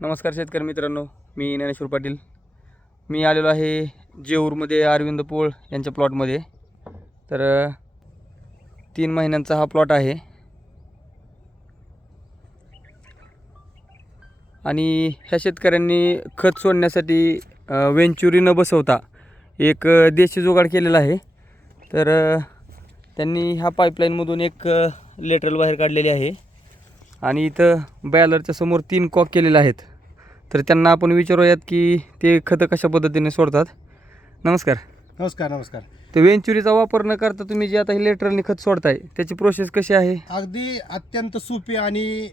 नमस्कार शेतकरी मित्रांनो, मी ज्ञानेश्वर पाटील. मी आलेलो आहे जेऊरमध्ये अरविंद पोळ यांच्या प्लॉटमध्ये. तर 3 महिन्यांचा हा प्लॉट आहे आणि ह्या शेतकऱ्यांनी खत सोडण्यासाठी वेंचुरी न बसवता एक देशी जुगाड केलेला आहे. तर त्यांनी ह्या पाईपलाईनमधून एक लेटरल बाहेर काढलेली आहे आणि इथं बॅलरच्या समोर 3 कॉक केलेले आहेत. तर त्यांना आपण विचारूयात की ते खतं कशा पद्धतीने सोडतात. नमस्कार. नमस्कार नमस्कार. तर वेंचुरीचा वापर न करता तुम्ही जे आता हे लेटरलने खत सोडताय त्याची प्रोसेस कशी आहे? अगदी अत्यंत सोपी आणि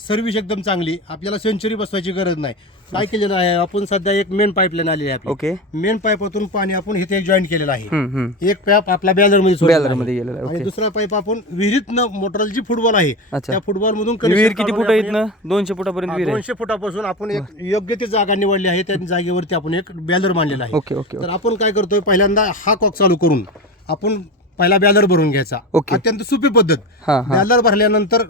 सर्व्हिस एकदम चांगली. आपल्याला सेंचुरी बसवायची गरज नाही. काय केलेलं आहे, आपण सध्या एक मेन पाईपलाईन आलेली आहे. ओके. मेन पाईपातून पाणी आपण इथे जॉईंट केलेलं आहे. एक पाईप आपल्या बॅलरमध्ये गेलेला आहे. आणि ओके. दुसरा पाईप आपण विहिरीतनं मोटरल जी फुटबॉल आहे अच्छा. त्या फुटबॉल मधून विहीर किती फूट आहे इथनं? 200 फुटापर्यंत विहीर आहे. 200 फुटापासून आपण एक योग्य ती जागा निवडली आहे. त्या जागेवरती आपण एक बॅलर मांडलेला आहे. ओके ओके तर आपण काय करतोय, पहिल्यांदा हा कॉक चालू करून आपण पहिला बॅलर भरून घ्यायचा. ओके. अत्यंत सोपी पद्धत. हां हां. बॅलर भरल्यानंतर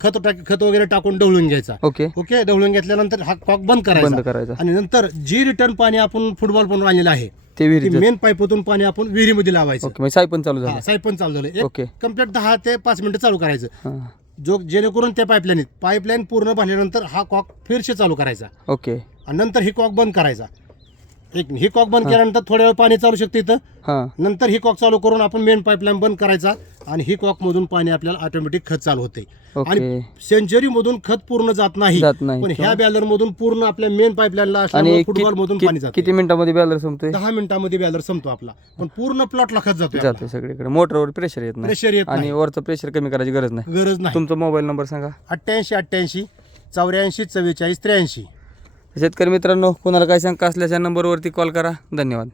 खत वगैरे टाकून ढवळून घ्यायचा. ओके. ओके. ढवळून घेतल्यानंतर हा कॉक बंद करायचा आणि नंतर जी रिटर्न पाणी आपण फुटबॉल बनवून आणलेलं आहे ते विहीर मेन पाईपतून पाणी आपण विहिरीमध्ये लावायचं. ओके. म्हणजे सायपन चालू झालं. सायपन चालू झालं. ओके. कम्प्लीट 10 ते 5 मिनिटं चालू करायचं. हां. जेणेकरून त्या पाईपलाईन पूर्ण भरल्यानंतर हा कॉक फिरशे चालू करायचा ओके. आणि नंतर ही कॉक बंद करायचा. ही कॉक बंद केल्यानंतर थोड्या वेळ पाणी चालू शकते इथं. हां. नंतर ही कॉक चालू करून आपण मेन पाईपलाईन बंद करायचा आणि ही कॉक मधून पाणी आपल्याला ऑटोमॅटिक खत चालू होते. आणि सेंचुरी मधून खत पूर्ण जात नाही, पण ह्या बॅलर मधून पूर्ण आपल्या मेन पाईपलाईनला असल्यामुळे फुटबॉल मधून पाणी जाते. किती मिनिटांमध्ये बॅलर संपतोय? 10 मिनिटांमध्ये बॅलर संपतो आपला. पण पूर्ण प्लॉटला खत जाते जातो. सगळीकडे. मोटरवर प्रेशर येत नाही. प्रेशर येत आणि नाही. वरचं प्रेशर कमी करायची गरज नाही. तुमचा मोबाईल नंबर सांगा. 88 88 84 44 43. शेतकरी मित्रांनो, कोणाला काय शंका असल्यास या नंबरवरती कॉल करा. धन्यवाद.